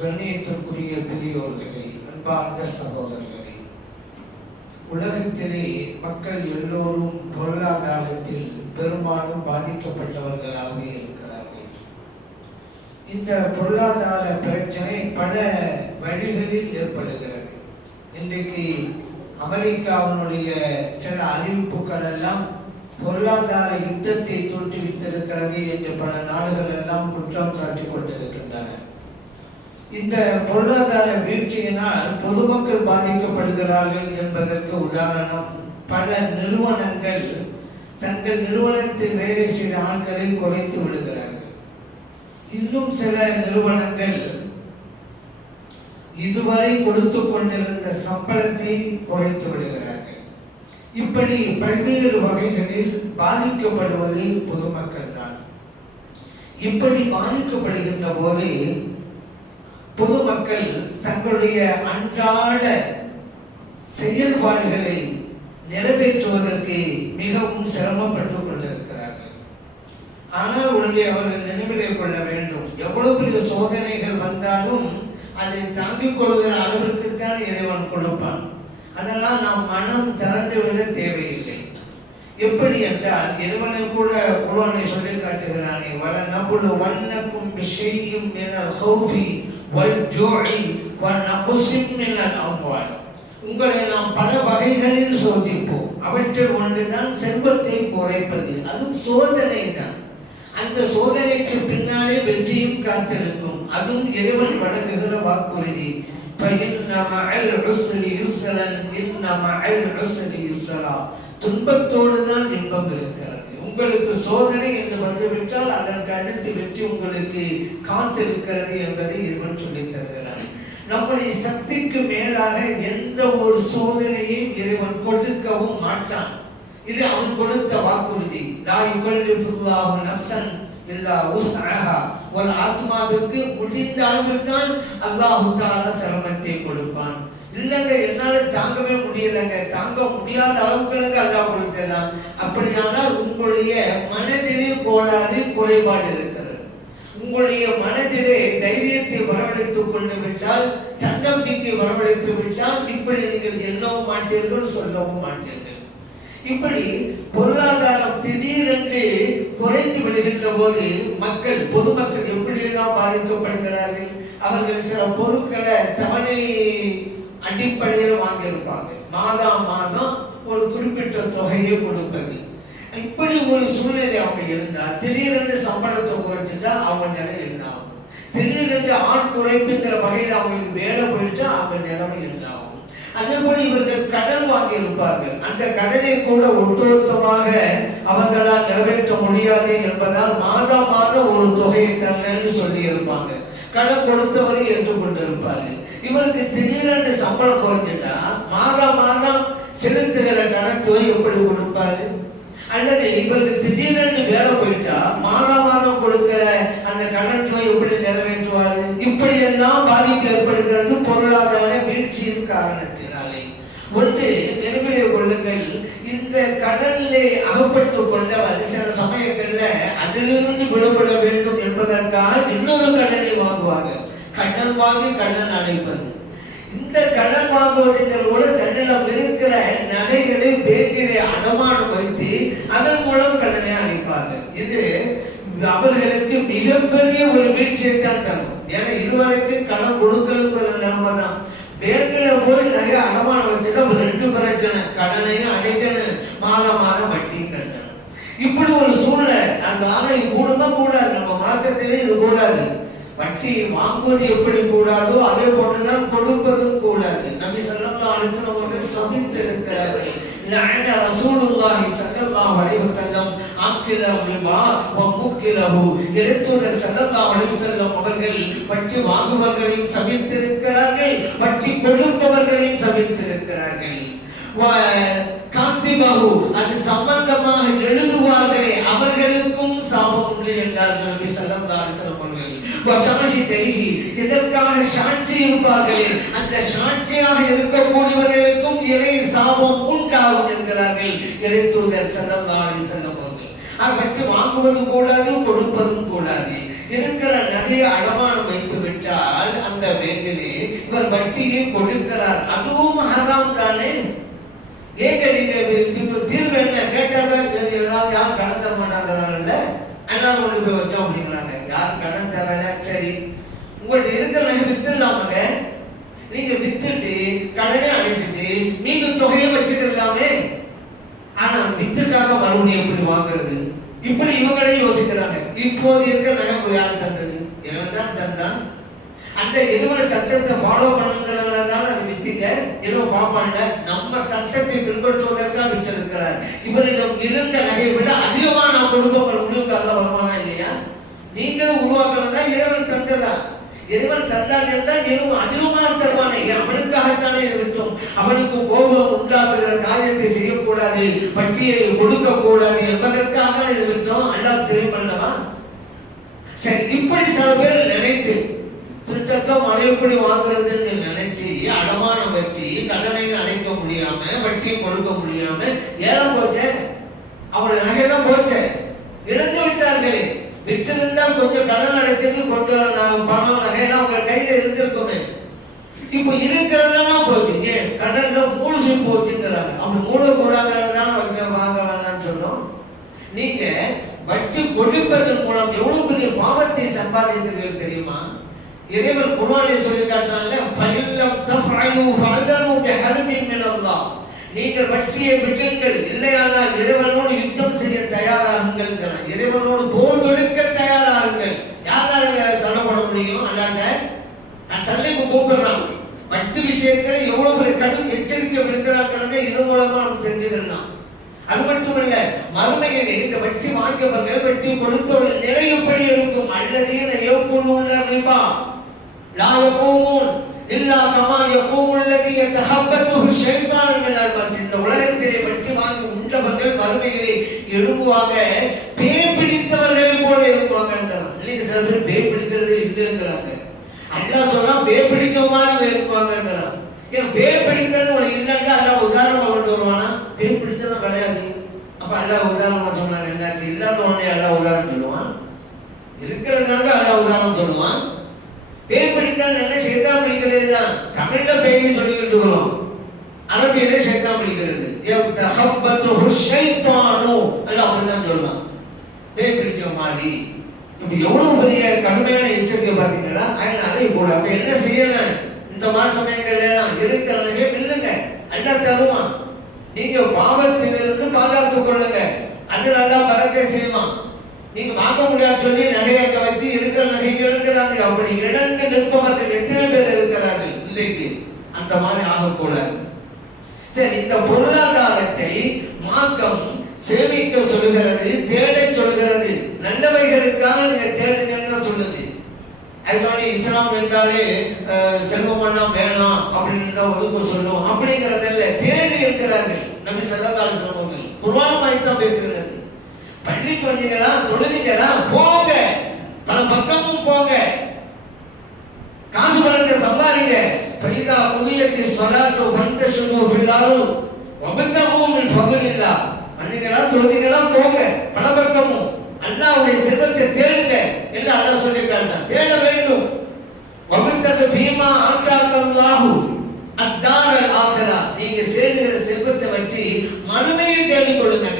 கண்ணியத்திற்குரிய பெரியோர்களே அன்பார்ந்த சகோதரர்களே உலகத்திலே மக்கள் எல்லோரும் பொருளாதாரத்தில் பெரும்பாலும் பாதிக்கப்பட்டவர்களாக இருக்கிறார்கள். இந்த பொருளாதார பிரச்சனை பல வழிகளில் ஏற்படுகிறது. இன்றைக்கு அமெரிக்காவினுடைய சில அறிவிப்புகள் எல்லாம் பொருளாதார யுத்தத்தை தோற்றுவித்திருக்கிறது என்று பல நாடுகள் எல்லாம் குற்றம் சாட்டிக் கொண்டிருக்கின்றன. இந்த பொருளாதார வீழ்ச்சியினால் பொதுமக்கள் பாதிக்கப்படுகிறார்கள் என்பதற்கு உதாரணம். பல நிறுவனங்கள் தங்கள் நிறுவனத்தில் வேலை செய்த ஆட்களை குறைத்து விடுகிறார்கள். இன்னும் சில நிறுவனங்கள் இதுவரை கொடுத்து கொண்டிருந்த சம்பளத்தை குறைத்து விடுகிறார்கள். இப்படி பல்வேறு வகைகளில் பாதிக்கப்படுவது பொதுமக்கள் தான் இப்படி பாதிக்கப்படுகின்ற போது பொதுமக்கள் தங்களுடைய அன்றாட செயல்பாடுகளை நிறைவேற்றுவதற்கு மிகவும் சிரமப்பட்டுக் கொண்டிருக்கிறார்கள். ஆனால் ஒன்றை அவர்கள் நினைவிலே கொள்ள வேண்டும். எவ்வளவு பெரிய சோதனைகள் வந்தாலும் அதை தாங்கிக் கொள்கிற அளவிற்கு தான் இறைவன் கொடுப்பான். அதனால் நாம் மனம் திறந்துவிட தேவையில்லை. எப்படி என்றால் இறைவனை கூட குரானை சொல்லி காட்டுகிறானே வர நபுலு வண்ணக்கும் விஷயம் என சோஃபி உங்களை நாம் பல வகைகளில் சோதிப்போம். அவற்றில் ஒன்றுதான் செல்வத்தை குறைப்பது. அதுவும் சோதனை தான் அந்த சோதனைக்கு பின்னாலே வெற்றியும் காத்திருக்கும். அதுவும் இறைவன் வழங்குகிற வாக்குறுதி. துன்பத்தோடு தான் இன்பம் இருக்கிறது. உங்களுக்கு சோதனை என்று வந்துவிட்டால் அதற்கு அடுத்து வெற்றி உங்களுக்கு காத்திருக்கிறது என்பதை இறைவன் சொல்லித் தருகிறான். நம்முடைய சக்திக்கு மேலாக எந்த ஒரு சோதனையும் இறைவன் கொடுக்கவும் மாட்டான். இது அவன் கொடுத்த வாக்குறுதி. லா யுகல்லிஃபுல்லாஹு நஃப்ஸன் இல்லா உஸ்அஹா. ஒரு ஆத்மாவிற்கு முடிந்த அளவில் தான் அல்லாஹு தாலா சிரமத்தை கொடுப்பான். இல்லைங்க என்னால தாங்கவே முடியலைங்க. தாங்க முடியாத அளவுக்கு அல்லா கொடுத்தலாம் அப்படியானால் உங்களுடைய மனதிலே கோளாறு குறைபாடு இருக்கிறது. உங்களுடைய மனதிலே தைரியத்தை வரவழைத்துக் கொண்டு விட்டால் தன்னம்பிக்கை வரவழைத்து விட்டால் இப்படி நீங்கள் எண்ணவும் மாட்டீர்கள் சொல்லவும் மாட்டீர்கள். இப்படி பொருளாதாரம் திடீரென்று குறைந்து விடுகின்ற போது மக்கள் பொதுமக்கள் எப்படியெல்லாம் பாதிக்கப்படுகிறார்கள்? அவர்கள் சில பொருட்களை தவணை அடிப்படையில் வாங்கியிருப்பாங்க. மாதம் மாதம் ஒரு குறிப்பிட்ட தொகையை கொடுப்பது. இப்படி ஒரு சூழ்நிலை அவங்க இருந்தா திடீரென்று சம்பளத்தை குறைச்சிட்டா அவங்க நிலை என்ன ஆகும்? திடீரென்று ஆண் குறைப்புங்கிற வகையில் அவங்களுக்கு வேலை போயிட்டா அவங்க நிலைமை என்ன ஆகும்? அதே போல இவர்கள் கடன் வாங்கி இருப்பார்கள் அந்த கடனை கூட ஒட்டுமொத்தமாக அவர்களால் நிறைவேற்ற முடியாது என்பதால் மாதம் மாதம் ஒரு தொகையை தரலன்னு சொல்லி இருப்பாங்க கடன் கொடுத்தவரை ஏற்றுக்கொண்டிருப்பார்கள் இவருக்கு திடீரென்று சம்பளம் குறைஞ்சிட்டா மாதம் மாதம் செலுத்துகிற கடன் எப்படி கொடுப்பாரு? அல்லது இவருக்கு திடீரென்று வேலை போயிட்டா மாதம் மாதம் கொடுக்கிற அந்த கடன் எப்படி நிறைவேற்றுவாரு? இப்படி எல்லாம் பாதிப்பு ஏற்படுகிறது பொருளாதார வீழ்ச்சியின் காரணத்தினாலே. ஒன்று நினைவிலே கொள்ளுங்கள். இந்த கடனிலே அகப்பட்டு கொண்டவர் சில சமயங்கள்ல அதிலிருந்து விடுபட வேண்டும் என்பதற்காக இன்னொரு கடனை வாங்குவார்கள். கடன் வாங்கி கடன் அடைப்பது இந்த கடன் வாங்குவதோடு தன்னிடம் இருக்கிற நகைகளை பேங்கிலே அடமானம் வைத்து அதன் மூலம் கடனை அடைப்பார்கள் இது அவர்களுக்கு மிகப்பெரிய ஒரு வீழ்ச்சியை தான் தரும் ஏன்னா இதுவரைக்கும் கடன் கொடுக்கணுங்கிற நிலைமை தான். பேங்க்ல போய் நகை அடமானம் வச்சுட்டா ஒரு ரெண்டு பிரச்சனை. கடனையும் அடைக்கணும் மாதம் மாதம் வட்டியும் கட்டணும். இப்படி ஒரு சூழ்நிலை அந்த ஆனா கூடுமா கூடாது. நம்ம மார்க்கத்திலே இது கூடாது வட்டி வாங்குவது எப்படி கூடாதோ அதே போன்றுதான் கொடுப்பதும் கூடாது. நபி ஸல்லல்லாஹு அலைஹி வஸல்லம் அவர்கள் சபித்து இருக்கிறார்கள் லஅன ரசூலுல்லாஹி ஸல்லல்லாஹு அலைஹி வஸல்லம் ஆக்கில ரிபா வ முக்கிலஹு இறைத்தூதர் ஸல்லல்லாஹு அலைஹி வஸல்லம் அவர்கள் வட்டி வாங்குபவர்களையும் சபித்திருக்கிறார்கள் வட்டி கொடுப்பவர்களையும் சபித்திருக்கிறார்கள். காந்திபாகு அது சம்பந்தமாக எழுதுவார்களே அவர்களுக்கும் சாபம் உண்டு என்றார்கள் நபி ஸல்லல்லாஹு அலைஹி வஸல்லம் அவர்கள். வஜாஹி தைஹி சாட்சி இருப்பார்களே. அந்த சாட்சியாக இருக்கக்கூடியவர்களுக்கும் இறை சாபம் உண்டாகும் என்கிறார்கள். இறை தூதர் ஸல்லல்லாஹு அலைஹி வஸல்லம் அவர்கள். அவற்றை வாங்குவதும் கூடாது கொடுப்பதும் கூடாது. இருக்கிற நகையை அடமானம் வைத்து விட்டால் அந்த வேண்டிலே இவர் வட்டியை கொடுக்கிறார். அதுவும் ஹராம் தானே? ஏங்க நீங்க தீர்வு என்ன? கேட்டாங்க யார் யாரும் கடன் தர மாட்டாங்கிறாங்கல்ல அண்ணா கொண்டு போய் வச்சோம் அப்படிங்கிற யாரும் கடன் தரல சரி. உங்கள்கிட்ட இருக்கிற நகை வித்துடலாமாங்க? நீங்க வித்துட்டு கடனே அடைச்சிட்டு நீங்க தொகையை வச்சுக்கலாமே ஆனா வித்துட்டாங்க மறுபடியும் எப்படி வாங்குறது? இப்படி இவங்களே யோசிக்கிறாங்க. இப்போது இருக்கிற நகை யார் தந்தது? இவன் தான் தந்தான். அந்த இறைவன சட்டத்தை ஃபாலோ பண்ணுங்கிறதுனால அது விட்டுங்க எதுவும் பார்ப்பாங்க நம்ம சட்டத்தை பின்பற்றுவதற்காக விட்டிருக்கிறார் இவரிடம் இருந்த நகையை விட அதிகமாக நான் கொடுப்பவங்க முடிவுக்காக வருவானா இல்லையா நீங்களும் இறைவன் தந்ததா? இறைவன் தந்தான் என்றால் இறைவன் அதிகமாக தருவானே. அவனுக்காகத்தானே இது விட்டோம். அவனுக்கு கோபம் உண்டாக்குகிற காரியத்தை செய்யக்கூடாது பட்டியை கொடுக்க கூடாது என்பதற்காக தானே இது விட்டோம். அல்லாஹ் தெரியும் பண்ணவா சரி இப்படி சில பேர் நினைத்து திட்டக்கம் அடையப்படி வாங்குறதுன்னு நினைச்சு அடமானம் வச்சு கடனை அடைக்க முடியாம வட்டியை கொடுக்க முடியாம ஏலம் போச்சே? அவருடைய நகையெல்லாம் போச்சே? இழந்து விட்டார்களே. விற்றிருந்தால் கொஞ்சம் கடன் அடைச்சது கொஞ்சம் நான் பணம் நகையெல்லாம் உங்க கையில இருந்திருக்குமே. இப்போ இருக்கிறதெல்லாம் போச்சு? ஏன் கடல்ல மூழ்கி போச்சுங்கிறாங்க. அப்படி மூழ்கக்கூடாதுன்னு தானே வைக்க வாங்க வேணாம்னு சொன்னோம். நீங்க வட்டி கொடுப்பதன் மூலம் எவ்வளவு பெரிய பாவத்தை சம்பாதித்தீர்கள் தெரியுமா? இறைவன் குர்ஆனிலே சொல்லி காட்டுறாங்க ஃபஇல்லம் தஃஅலு ஃபஅதனு பிஹர்மின் மின் நீங்கள் வட்டியை விட்டுங்கள் இல்லையானால் இறைவனோடு யுத்தம் செய்ய தயாராகுங்கள் இறைவனோடு போர் தொடுக்க தயாராகுங்கள். யாரால சண்டை போட முடியும்? அல்லாட்ட நான் சண்டைக்கு கூப்பிடுறான். வட்டி விஷயத்துல எவ்வளவு பெரிய கடும் எச்சரிக்கை விடுக்கிறாங்கிறத இது மூலமா நம்ம தெரிஞ்சுக்கலாம் அது மட்டுமல்ல மறுமையிலே இந்த வட்டி வாங்கியவர்கள் வட்டி கொடுத்தோர் நிலை எப்படி இருக்கும் அல்லதீன யகுலுன ரிபா இல்லா கமா யகூமு அல்லதி யதஹப்பத்துஹு ஷைத்தானு மினல் இந்த உலகத்திலே வட்டி வாங்கி உண்டவர்கள் மறுமையிலே எழும்புவாங்க. பேய் பிடித்தவர்களை போல எழும்புவாங்க இன்னைக்கு சில பேர் பேய் பிடிக்கிறது இல்லைங்கிறாங்க அல்லாஹ் சொன்னா பேய் பிடிச்ச மாதிரி எழும்புவாங்கிறான் ஏன் பேய் பிடிக்கிறது ஒன்று இல்லைன்னா அல்லாஹ் உதாரணமா கொண்டு வருவானா? பேய் பிடிச்சலாம் கிடையாது. அப்ப அல்லாஹ் உதாரணமா சொன்னான் என்ன இல்லாத உடனே அல்லாஹ் உதாரணம் சொல்லுவான்? இருக்கிறதுனால அல்லாஹ் உதாரணம் சொல்லுவான். பேய் பிடிக்கிறது என்ன சைத்தான் பிடிக்கிறது தான் தமிழ்ல பேய்னு சொல்லிக்கிட்டு இருக்கிறோம் அரபியில சைத்தான் பிடிக்கிறது யத்தஹப்பத்துஹு அப்படிதான் சொல்லலாம் பேய் பிடிச்ச மாதிரி. இப்போ எவ்வளவு பெரிய கடுமையான எச்சரிக்கை பார்த்தீங்களா? அதனால கூட அப்ப என்ன செய்யலை? இந்த மாதிரி சமயங்கள்ல எல்லாம் இருக்கிறனவே இல்லைங்க அல்லா தருவான். நீங்க பாவத்திலிருந்து பாதுகாத்துக் கொள்ளுங்க. அது நல்லா பறக்க செய்வான். நீங்க வாங்க முடியாது சொல்லி நகையக்க வச்சு இருக்கிற நகைகள் இருக்கிறாங்க அப்படி இழந்து நிற்பவர்கள் எத்தனை பேர் இருக்கிறார்கள்? இல்லைக்கு அந்த மாதிரி ஆகக்கூடாது. சரி இந்த பொருளாதாரத்தை மார்க்கம் சேமிக்க சொல்லுகிறது தேட சொல்லுகிறது. நல்லவைகளுக்காக நீங்க தேடுங்கன்னு சொல்லுது. அதனால இஸ்லாம் என்றாலே அஹ், செல்வம் எல்லாம் வேணாம் அப்படின்னு தான் ஒதுக்க சொல்லும். அப்படிங்கிறதல்ல தேடி இருக்கிறார்கள். நம்பி சல்லல்லாஹு சொல்லுவாங்க குர்ஆன் மாதிரி தான் பேசுகிறது பள்ளிக்கு வந்தீங்களா தொழுதீங்களா போங்க. பல பக்கமும் போங்க. காசு பணத்தை சம்பாதிங்க. ஃபைதா உமியத்தை ஸலாத்து ஃபன்தஷுரு ஃபில்லாலும் அர்த் வபத்தகு மின் ஃபضலில்லா வந்தீங்களா தொழுதீங்களா போங்க. பல பக்கமும் அல்லாஹ்வுடைய செல்வத்தை தேடுங்க. என்ன அண்ணா சொல்லியிருக்காங்க தேட வேண்டும். வகுத்தது பீமா ஆத்தாக்க அல்லாஹு அத்தாரல் நீங்க சேர்ந்துகிற செல்வத்தை வச்சு மறுமையை தேடிக் கொள்ளுங்க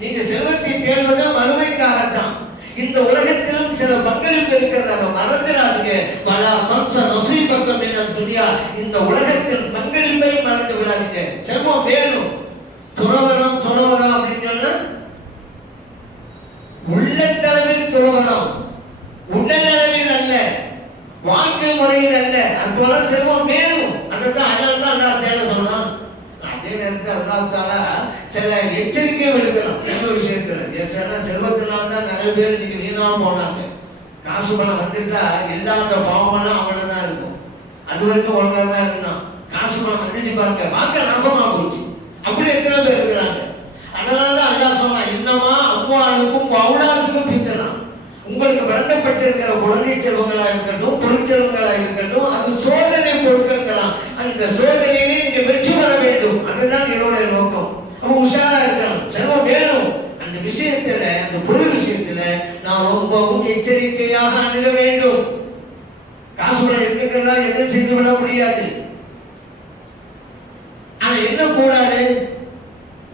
நீங்க செல்வத்தை தேடுவது மறுமைக்காகத்தான். இந்த உலகத்திலும் சில பங்களிப்பு இருக்கிறது அதை மறந்துடாதீங்க. பல கம்ச நசீபக்கம் என்ன துணியா இந்த உலகத்தில் பங்களிப்பை மறந்து விடாதீங்க. செல்வம் வேணும். துறவரம் துறவரம் அப்படின்னு சொன்னா உள்ளத்தளவில் துறவரம் உடலளவில் அல்ல. வாழ்க்கை முறையில் அல்ல. அது போல செல்வம் வேணும். அதுதான் அதனால தான் அல்லா தேட சொன்னான் அதே நேரத்தில் நமக்கு சில எச்சரிக்கை எடுக்கலாம் செல்வ விஷயத்துல. சில செல்வத்தினால தான் நிறைய பேர் இன்னைக்கு வீணா போனாங்க. காசு பணம் வந்துட்டா இல்லாத பாவமெல்லாம் அவன தான் இருக்கும். அது வரைக்கும் ஒழுங்கா தான் இருந்தான். காசு பணம் வந்துச்சு பாருங்க. வாக்க நாசமா போச்சு. அப்படி எத்தனை பேர் இருக்கிறாங்க? அதனாலதான் தான் சொன்னா இன்னமா அவ்வாளுக்கும் அவுலாதுக்கும் பித்தனா உங்களுக்கு வழங்கப்பட்டிருக்கிற குழந்தை செல்வங்களா இருக்கட்டும் பொருட்செல்வங்களா இருக்கட்டும் அது சோதனை பொருட்களாம் அந்த சோதனையிலே நீங்க வெற்றி பெற வேண்டும். அதுதான் என்னுடைய நோக்கம். நம்ம உஷாரா இருக்கணும். செல்வம் வேணும். அந்த விஷயத்துல அந்த பொருள் விஷயத்துல நான் ரொம்பவும் எச்சரிக்கையாக அணுக வேண்டும். காசு பணம் இருக்கிறதால எதுவும் செய்து விட முடியாது. ஆனா என்ன கூடாது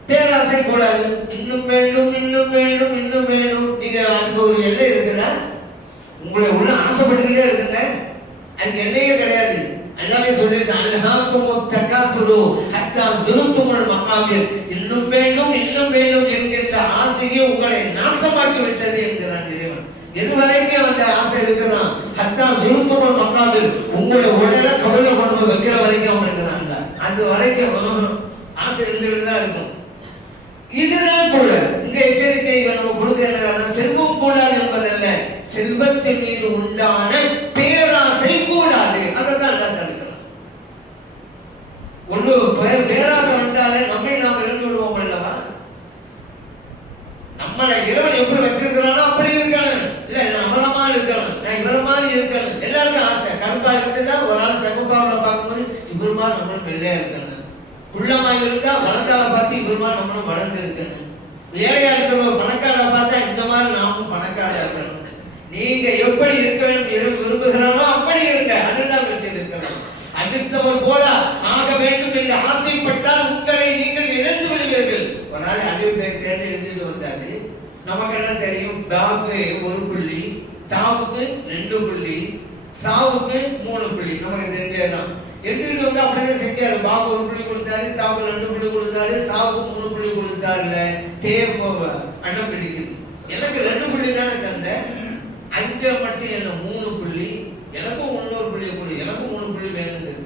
பேராசை கூடாது இன்னும் வேண்டும் இன்னும் வேண்டும் இன்னும் வேண்டும். நீங்க அதுக்கு ஒரு எல்லை இருக்குதா? உங்களை உள்ள ஆசைப்பட்டுக்கிட்டே இருக்குங்க. அதுக்கு எல்லையே கிடையாது. எல்லாமே சொல்லியிருக்கேன் அல்லாக்கும் தக்காசுரு ஹத்தா ஜுலுத்துமுல் மகாபீர் இன்னும் வேண்டும் இன்னும் வேண்டும் என்கின்ற ஆசையே உங்களை நாசமாக்கி விட்டது என்கிறான் இறைவன். எது வரைக்கும் அந்த ஆசை இருக்குதான் ஹத்தா ஜுலுத்துமுல் மகாபீர் உங்களை உடனே கவலை கொண்டு போய் வைக்கிற வரைக்கும் அவனுக்கு அது வரைக்கும் ஆசை இருந்துகிட்டு தான் இருக்கும். இதுதான் கூட இந்த எச்சரிக்கை நம்ம கொடுக்க செல்வம் கூடாது என்பதல்ல. செல்வத்தின் மீது உண்டான பேராசை கூடாது அதை தான் நான் தடுக்கிறோம் ஒண்ணு பே- பேராசை வந்தாலே நம்மை நாம் இழந்து விடுவோம் அல்லவா நம்மளை இறைவன் எப்படி வச்சிருக்கிறானோ அப்படி இருக்கணும். இல்ல நான் அமரமா இருக்கணும். நான் இவர மாதிரி இருக்கணும். எல்லாருக்கும் ஆசை. கருப்பா இருக்குன்னா ஒரு ஆள் செகப்பாவில் பார்க்கும்போது இவர் மாதிரி நம்மளும் வெள்ளையா இருக்கணும். குள்ளமா இருந்தா வளர்த்தால பார்த்து இவர் மாதிரி நம்மளும் வளர்ந்து இருக்கணும். ஏழையா இருக்கிற ஒரு பணக்காரை பார்த்தா இந்த மாதிரி நாமும் பணக்காரா இருக்கணும். நீங்க எப்படி இருக்க வேண்டும் விரும்புகிறானோ அப்படி இருங்க. அதுதான் அடுத்தவர் போல ஆக வேண்டும் என்று ஆசைப்பட்டால் உங்களை நீங்கள் இழந்து விடுவீர்கள். ஒரு நாள் அழிவு பேர் தேடி எழுதிட்டு வந்தாரு. நமக்கு என்ன தெரியும்? டாக்கு ஒரு புள்ளி தாவுக்கு ரெண்டு புள்ளி சாவுக்கு மூணு புள்ளி. நமக்கு தெரிஞ்சதுதான் எழுதிட்டு வந்து அப்படியே செஞ்சாரு. பாபு ஒரு புள்ளி கொடுத்தாரு தாவுக்கு ரெண்டு புள்ளி கொடுத்தாரு சாவுக்கு மூணு புள்ளி கொடுத்தாருல. தேவை அடம் பிடிக்குது. எனக்கு ரெண்டு புள்ளி தானே தந்த. அங்கே மட்டும் என்ன மூணு புள்ளி எனக்கும் இன்னொரு புள்ளி கொடு எனக்கும் மூணு புள்ளி வேணுங்கிறது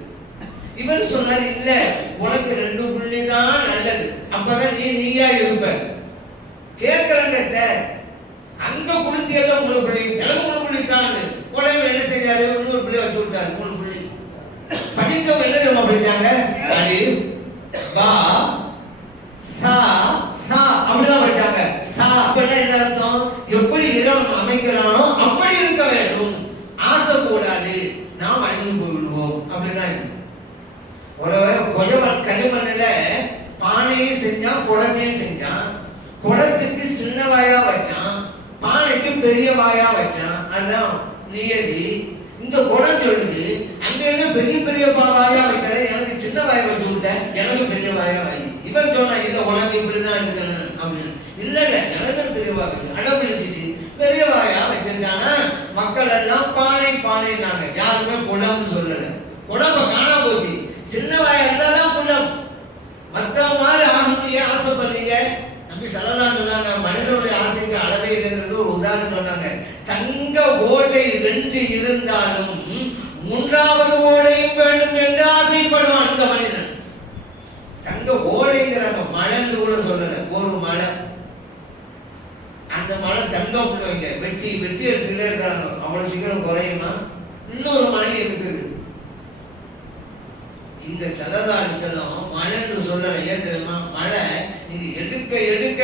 இவர் சொன்னார் இல்ல உனக்கு ரெண்டு புள்ளி தான் நல்லது. அப்பதான் நீ நீயா இருப்ப. கேட்கிறங்க அங்க கொடுத்தியல்ல மூணு புள்ளி எனக்கு மூணு புள்ளி தான் உடனே என்ன செஞ்சாரு? இன்னொரு புள்ளி வச்சு கொடுத்தாரு மூணு புள்ளி. படிச்சவங்க என்ன தெரியுமா படிச்சாங்க? அலிஃப் பா சா சா அப்படிதான் படிச்சாங்க சா அப்படின்னா என்ன அர்த்தம் எப்படி இறைவன் அமைக்கிறானோ அப்படி இருக்க வேண்டும் ஆசை கூடாது நாம் அழிந்து போய்விடுவோம் அப்படிதான் இது ஒரு கொஜமன் களிமண்ணில பானையும் செஞ்சான் குடத்தையும் செஞ்சான் குடத்துக்கு சின்ன வாயா வச்சான் பானைக்கு பெரிய வாயா வச்சான் அதான் நியதி. இந்த குடம் சொல்லுது அங்க என்ன பெரிய பெரிய பா- வாயா வைக்கிறேன் எனக்கு சின்ன வாயை வச்சு விட்டேன் எனக்கு பெரிய வாயா வாய். இவன் சொன்னா இல்ல உனக்கு இப்படிதான் இருக்கணும் அப்படின்னு. இல்ல இல்ல எனக்கு பெரிய வாய் அடம் பிடிச்சிச்சு. பெரிய வாயா வச்சிருந்தானா மக்கள் எல்லாம் பானை பானைன்னாங்க. யாருமே குடம்னு சொல்லல. குடம்ப காணா போச்சு. சின்ன வாயா இருந்தாதான் குடம் மற்ற மாதிரி ஆகணும் ஏன் ஆசைப்படுறீங்க நம்பி சலதான் சொன்னாங்க மனிதனுடைய ஆசைக்கு அளவே உதாரணம் சொன்னாங்க. தங்க ஓடை ரெண்டு இருந்தாலும் மூன்றாவது ஓடையும் வேண்டும் என்று ஆசைப்படுவான் அந்த மனிதன். தங்க ஓடைங்கிறாங்க மழைன்னு கூட சொல்லல ஒரு மலை. அந்த மலை தங்கம் வைங்க. வெட்டி வெட்டி எடுத்துட்டே இருக்கிறாங்க அவ்வளவு சீக்கிரம் குறையுமா? இன்னொரு மலை இருக்குது. இந்த சததாரி செல்லம் மழைன்னு சொல்லல. ஏன் தெரியுமா? மழை நீங்க எடுக்க எடுக்க.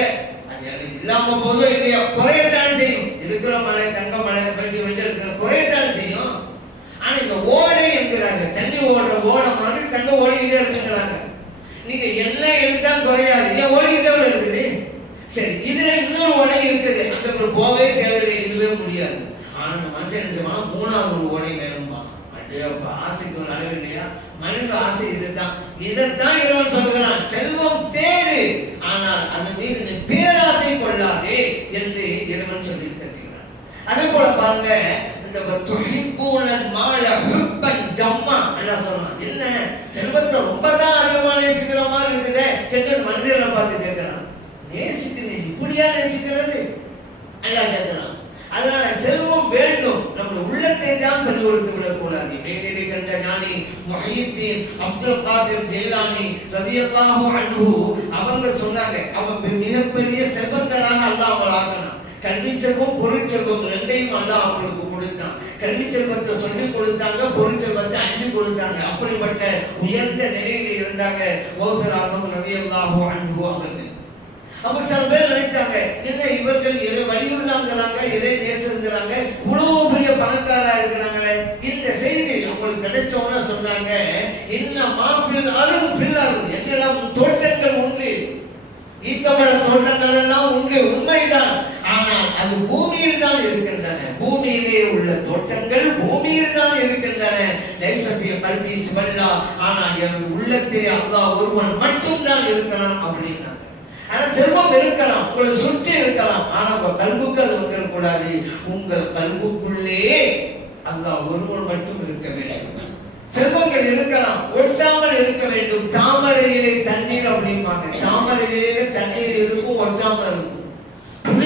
அது எனக்கு இல்லாம போதும் இல்லையா குறைய இருக்கிற மலை தங்க மலை வெட்டி வெட்டி எடுக்கிற குறையத்தான் செய்யும். ஆனா இந்த ஓடை என்கிறாங்க. தண்ணி ஓடுற ஓட மாதிரி தங்க ஓடிக்கிட்டே இருக்குங்கிறாங்க நீங்க என்ன எடுத்தால் குறையாது. ஏன் ஓடிக்கிட்டே இருக்குது? சரி இதுல இன்னொரு ஓடை இருக்குது. அந்த ஒரு போகவே தேவையில்லை இதுவே முடியாது. ஆனால் இந்த மனுஷன் என்ன செய்வான்? மூணாவது ஒரு ஓடை வேணுமா அடேப்பா ஆசைக்கு ஒரு அளவு இல்லையா? மனித ஆசை இதுதான். இதைத்தான் இறைவன் சொல்கிறான் செல்வம் தேடு. ஆனால் அதன் மீது நீ பேராசை கொள்ளாதே என்று அதே போல பாருங்க இந்த துஹிப்பூனல் மால ஹுப்பன் ஜம்மா அல்லாஹ் சொன்னான் என்ன? செல்வத்தை ரொம்ப தான் அதிகமா நேசிக்கிற மாதிரி இருக்குதே. கெட்ட மனிதர்களை பார்த்து கேட்கிறான் நேசிக்கிறேன் இப்படியா நேசிக்கிறது? அல்லாஹ் கேட்கிறான் அதனால செல்வம் வேண்டும். நம்முடைய உள்ளத்தை தான் பறி விடக்கூடாது. மேலே கண்ட ஞானி மொஹீத்தீன் அப்துல் காதிர் ஜெயலானி ரலியல்லாஹு அன்ஹு அவங்க சொன்னாங்க அவங்க மிகப்பெரிய செல்வந்தராக அல்லாஹ் அவங்களை ஆக்கணும் கல்வி செல்வம் பொருள் செல்வம் ரெண்டையும் அல்லாஹ் அவங்களுக்கு கொடுத்தான். கல்வி செல்வத்தை சொல்லி கொடுத்தாங்க பொருள் செல்வத்தை அள்ளி கொடுத்தாங்க. அப்படிப்பட்ட உயர்ந்த நிலையில இருந்தாங்க கௌசராகம் நவியல்லாகவும் அன்ஹு அப்ப சில பேர் நினைச்சாங்க என்ன இவர்கள் இறை வலியுள்ளாங்கிறாங்க இறை நேசங்கிறாங்க இவ்வளவு பெரிய பணக்காரா இருக்கிறாங்களே. இந்த செய்தி அவங்களுக்கு கிடைச்சவன சொன்னாங்க என்ன மாஃபில் அருள் ஃபில் அருள். என்னிடம் தோட்டங்கள் உண்டு. ஈத்தமிழ தோட்டங்கள் எல்லாம் உண்டு. உண்மைதான். ஆனால் அது பூமியில் தான் இருக்கின்றன. பூமியிலே உள்ள தோட்டங்கள் பூமியில் தான் இருக்கின்றன. லைசபிய கல்வி சிவல்லா ஆனால் எனது உள்ளத்திலே அல்லாஹ் ஒருவன் மட்டும்தான் இருக்கிறான் அப்படின்னாங்க ஆனா செல்வம் இருக்கலாம் உங்களை சுற்றி இருக்கலாம். ஆனா உங்க கல்புக்கு அது வந்துடக்கூடாது உங்கள் கல்புக்குள்ளே அல்லாஹ் ஒருவன் மட்டும் இருக்க வேண்டும். செல்வங்கள் இருக்கலாம் ஒட்டாமல் இருக்க வேண்டும். தாமரையிலே தண்ணீர் அப்படிம்பாங்க. தாமரையிலே தண்ணீர் இருக்கும் ஒட்டாமல் இருக்கும்.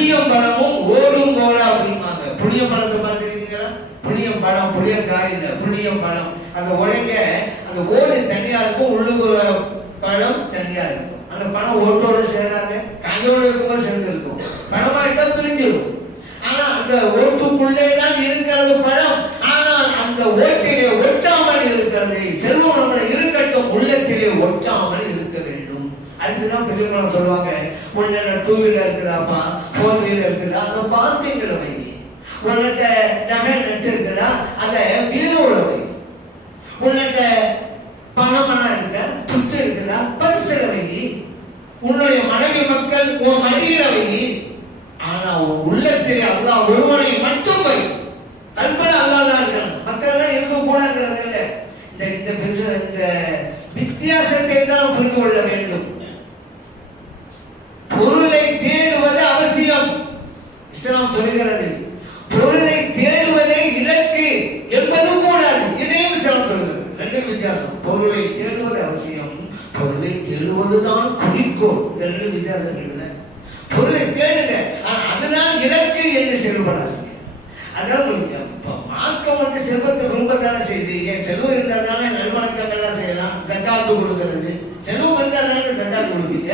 புளியம்பழமும் ஓடும் போல அப்படிம்பாங்க. புளியம்பழத்தை பார்த்துருக்கீங்களா புளியம்பழம் புளியங்காய் இல்லை புளியம்பழம் அந்த உடைங்க அந்த ஓடு தனியா இருக்கும் உள்ளுக்கு ஒரு பழம் தனியா இருக்கும். அந்த பணம் ஓட்டோட சேராத காயோட இருக்கும்போது சேர்ந்து இருக்கும். பணமா இருந்தால் பிரிஞ்சிடும் ஆனா அந்த ஓட்டுக்குள்ளே தான் இருக்கிறது பழம். ஆனால் அந்த ஓட்டிலே ஒட்டாமல் இருக்கிறது செல்வம் நம்மள இருக்கட்டும் உள்ளத்திலே ஒட்டாமல் இருக்க வேண்டும். அதுக்குதான் பெரியவங்க சொல்லுவாங்க உன்னோட டூ வீலர் இருக்குதாப்பா போர்வையில் இருக்குதா. அந்த பாத்தியங்களை வை உன்னிட்ட நகை நட்டு இருக்குதா அதை பீரோல வை உன்னிட்ட பணமெல்லாம் இருக்க துட்டு இருக்குதா பரிசுல வை உன்னுடைய மனைவி மக்கள் உன் மடியில வை ஆனா உன் உள்ளத்திலே அல்லா ஒருவனை மட்டும் வை. கல்பனை அல்லாஹ் தான் இருக்கணும் மற்றதெல்லாம் இருக்க கூடாதுங்கிறது இல்லை. இந்த இந்த பெருசு இந்த வித்தியாசத்தை தான் புரிந்து கொள்ள வேண்டும். பொருளை இஸ்லாம் சொல்லுகிறது பொருளை தேடுவதே இலக்கு என்பது கூடாது இதையும் இஸ்லாம் சொல்கிறது ரெண்டு வித்தியாசம் பொருளை தேடுவது அவசியம் பொருளை தேடுவதுதான் குறிக்கோள் இந்த ரெண்டு வித்தியாசம் இருக்குதுல்ல பொருளை தேடுங்க ஆனா அதுதான் இலக்கு என்று செயல்படாதீங்க அதான் உங்களுக்கு இப்போ மார்க்கம் வந்து செல்வத்தை விரும்பத்தானே செய்யுது ஏன் செல்வம் இருந்தால் தானே நல்வணக்கங்கள்லாம் செய்யலாம் ஜக்காத்து கொடுக்கறது செல்வம் இருந்தால் தானே ஜக்காத்து கொடுப்பீங்க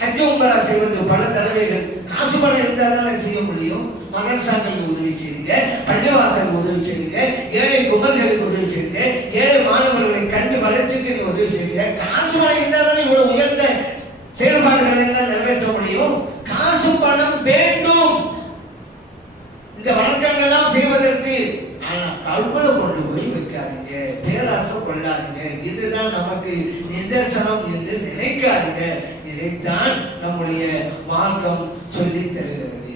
ஹஜ் உம்பரா செய்வது பல தடவைகள் காசு பணம் இருந்தால் தானே செய்ய முடியும் மதரசாக்களுக்கு உதவி செய்யுங்க பள்ளிவாசலுக்கு உதவி செய்யுங்க ஏழை குமர்களுக்கு உதவி செய்யுங்க ஏழை மாணவர்களை கல்வி வளர்ச்சிக்கு நீ உதவி செய்யுங்க காசு பணம் இருந்தால் தானே இவ்வளவு உயர்ந்த செயல்பாடுகளை எல்லாம் நிறைவேற்ற முடியும் காசு பணம் வேண்டும் இந்த வணக்கங்கள்லாம் செய்வதற்கு ஆனா கல்வனை கொண்டு போய் வைக்காதீங்க பேராசை கொள்ளாதீங்க இதுதான் நமக்கு நிதர்சனம் என்று நினைக்காதீங்க. இதைத்தான் நம்முடைய மார்க்கம் சொல்லி தருகிறது.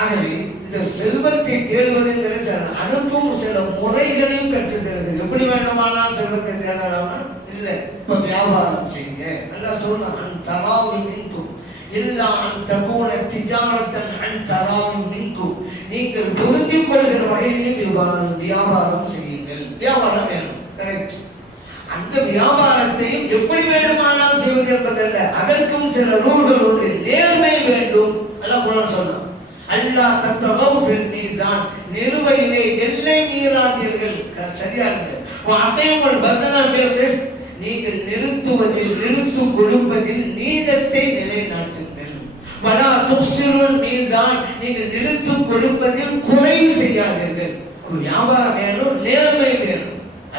ஆகவே இந்த செல்வத்தை தேடுவதுங்கிற சில அதுக்கும் சில முறைகளையும் கற்றுத்தருகிறது எப்படி வேண்டுமானால் செல்வத்தை தேடலாமா? இல்லை. இப்போ வியாபாரம் செய்யுங்க. நல்லா சொல்லலாம் தராவி மின்கும். இல்லா அன் தகூன திஜாரத்தன் அன் தராவி மின்கும். நீங்கள் புரிந்து கொள்கிற வகையிலே வியாபாரம் வியாபாரம் செய்யுங்கள். வியாபாரம் வேணும். கரெக்ட் அந்த வியாபாரத்தையும் எப்படி வேண்டுமானால் செய்வது என்பதல்ல. அதற்கும் சில ரூல்கள் உண்டு. நேர்மை வேண்டும். எல்லாம் குரான் சொன்னோம் அல்லா தத்தகம் ஃபில் மீசான். நிறுவையிலே எல்லை மீறாதீர்கள். க- சரியா இருக்கு. அகையமல் வசனம் நீங்கள் நிறுத்துவதில் நிறுத்து கொடுப்பதில் நீதத்தை நிலைநாட்டுங்கள். வலா துக்சிருல் மீசான். நீங்கள் நிறுத்து கொடுப்பதில் குறை செய்யாதீர்கள். வியாபாரம் வேணும் நேர்மை வேணும்.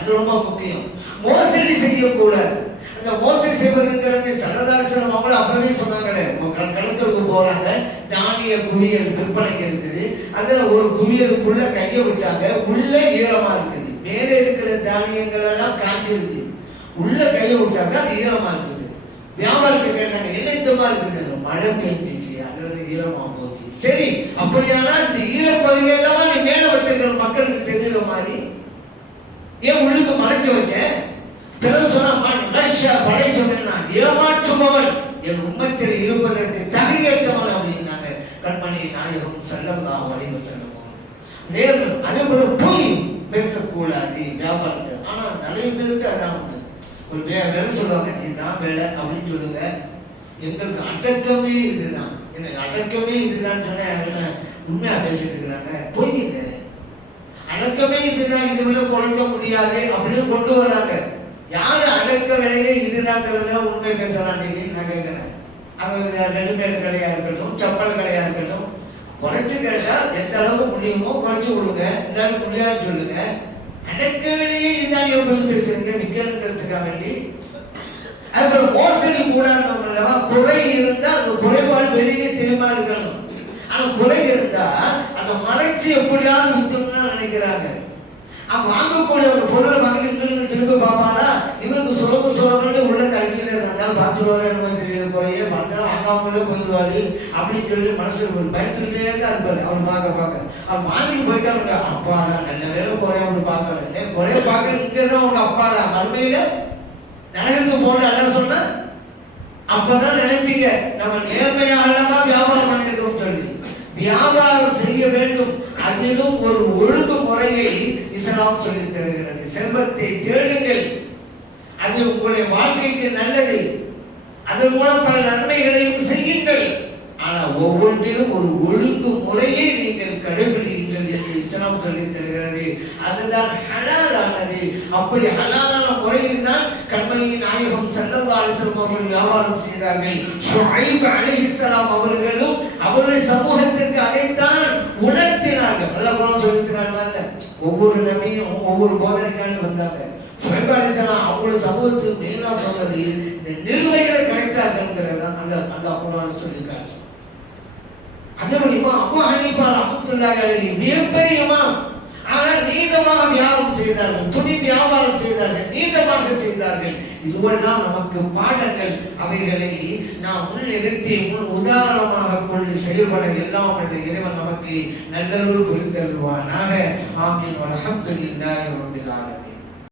அது ரொம்ப முக்கியம். மோசடி செய்யக்கூடாது. அந்த மோசடி செய்வதுங்கிறது சரதாரிசனம் அவங்களும் அப்பவே சொன்னாங்களே. கடத்தலுக்கு போறாங்க. தானிய குவியல் விற்பனைக்கு இருக்குது. அதுல ஒரு குவியலுக்குள்ள கையை விட்டாங்க. உள்ள ஈரமா இருக்குது. மேலே இருக்கிற தானியங்கள் எல்லாம் காய்ச்சிருக்கு உள்ள கையை விட்டாங்க அது ஈரமா இருக்குது. வியாபாரத்தை கேட்டாங்க என்ன இதமா இருக்குது மழை பெஞ்சிச்சு. அல்லது ஈரமா போச்சு. சரி அப்படியானா இந்த ஈரப்பகுதியெல்லாம் நீ மேல வச்சிருக்கிற மக்களுக்கு தெரியுற மாதிரி ஏன் உள்ளுக்கு மறைச்சு வச்சேன்? பிறகு சொன்னான் படை சொன்னான் ஏமாற்றுபவன் என் உண்மத்தில் இருப்பதற்கு தகுதியற்றவன் அப்படின்னாங்க. கண்மணி நாயகம் செல்லலாம் வளைவு செல்லவும் நேர்கள் அதே போல போய் பேசக்கூடாது வியாபாரத்தை. ஆனா நிறைய பேருக்கு அதான் உண்டு. ஒரு வே வேலை சொல்லுவாங்க இதுதான் வேலை அப்படின்னு சொல்லுங்க. எங்களுக்கு அடக்கமே இதுதான். எனக்கு அடக்கமே இதுதான் சொன்ன உண்மையா பேசிட்டு இருக்கிறாங்க? போய் இது. அடக்கமே இதுதான் இது விட குறைக்க முடியாது அப்படின்னு கொண்டு வராங்க. யாரு அடக்க விலையே இதுதாங்கிறத உண்மை பேசலாம் நான் கேட்கிறேன் அவங்க ரெடிமேட் கடையா இருக்கட்டும் செப்பல் கடையா இருக்கட்டும் குறைச்சு கேட்டா எந்த அளவுக்கு முடியுமோ குறைச்சு கொடுங்க இல்லாட்டி முடியாதுன்னு சொல்லுங்க. அடக்க விலையே இதுதான் எப்படி பேசுறீங்க விற்கணுங்கிறதுக்காக வேண்டி. அதுக்கப்புறம் மோசடி கூடாதவங்களவா குறை இருந்தா அந்த குறைபாடு வெளியே திரும்ப இருக்கணும். ஆனா குறை இருந்தா அந்த மலைச்சி எப்படியாவது வித்தணும்னு நினைக்கிறாங்க. அப்ப வாங்கக்கூடிய அந்த பொருளை வாங்கிட்டு திரும்ப பார்ப்பாரா? இவருக்கு சுலக சுலகன்னு உள்ள கழிச்சுட்டு இருந்தாலும் பார்த்து வர என்ன தெரியல. குறைய பார்த்தா வாங்காமலே போயிடுவாரு அப்படின்னு சொல்லி மனசு ஒரு தான் இருப்பாரு அவர் பார்க்க பார்க்க. அவர் வாங்கிட்டு போயிட்டா அப்பாடா நல்ல வேலை குறைய அவர் பார்க்கல. குறைய பார்க்க தான் அவங்க அப்பாடா? மறுமையில நரகத்துக்கு போன அல்ல சொன்ன? அப்பதான் நினைப்பீங்க. நம்ம நேர்மையாக வியாபாரம் பண்ணிருக்கோம் சொல்லி. வியாபாரம் செய்ய வேண்டும். அதிலும் ஒரு ஒழுங்கு முறையை இஸ்லாம் சொல்லித் தருகிறது. செல்வத்தை தேடுங்கள். அது உங்களுடைய வாழ்க்கைக்கு நல்லது. அதன் மூலம் பல நன்மைகளையும் செய்யுங்கள். ஆனா ஒவ்வொன்றிலும் ஒரு ஒழுங்கு முறையை நீங்கள் கடைபிடிங்கள் என்று இஸ்லாம் சொல்லித் தருகிறது. அதுதான் ஹலாலானது. அப்படி ஹலாலான முறையில் கண்மணி நாயகம் சல்லல்லா அலிஸ்லாம் அவர்கள் வியாபாரம் செய்தார்கள். ஷுஐப் அலிஹிஸ்லாம் அவர்களும் அவருடைய சமூகத்திற்கு அதைத்தான் உணர்த்தினார்கள். நல்ல குணம் சொல்லிக்கிறாங்கல்ல ஒவ்வொரு நபியும் ஒவ்வொரு போதனைக்காண்டு வந்தாங்க. ஷுஐப் அலைஹிஸ்ஸலாம் அவங்களோட சமூகத்துக்கு மெயினாக சொன்னது இந்த நிர்வகிகளை கரெக்டாக இருக்குங்கிறத அந்த அந்த அப்புறம் சொல்லியிருக்காங்க. அதே மாதிரி இமாம் அபு ஹனீஃபா அபுத்துல்லாஹி அலைஹி மிகப்பெரிய இமாம். ஆனால் நீதமாக வியாபாரம் செய்தார்கள் துணி வியாபாரம் செய்தார்கள் நீதமாக செய்தார்கள். இதுவெல்லாம் நமக்கு பாடங்கள். அவைகளை நாம் முன்னிறுத்தி முன் உதாரணமாக கொண்டு செயல்பட எல்லாம் வல்ல இறைவன் நமக்கு நல்லொரு புரிந்தல்வானாக ஆமீன். வல்ஹம்துலில்லாஹி ரப்பில் ஆலமீன்.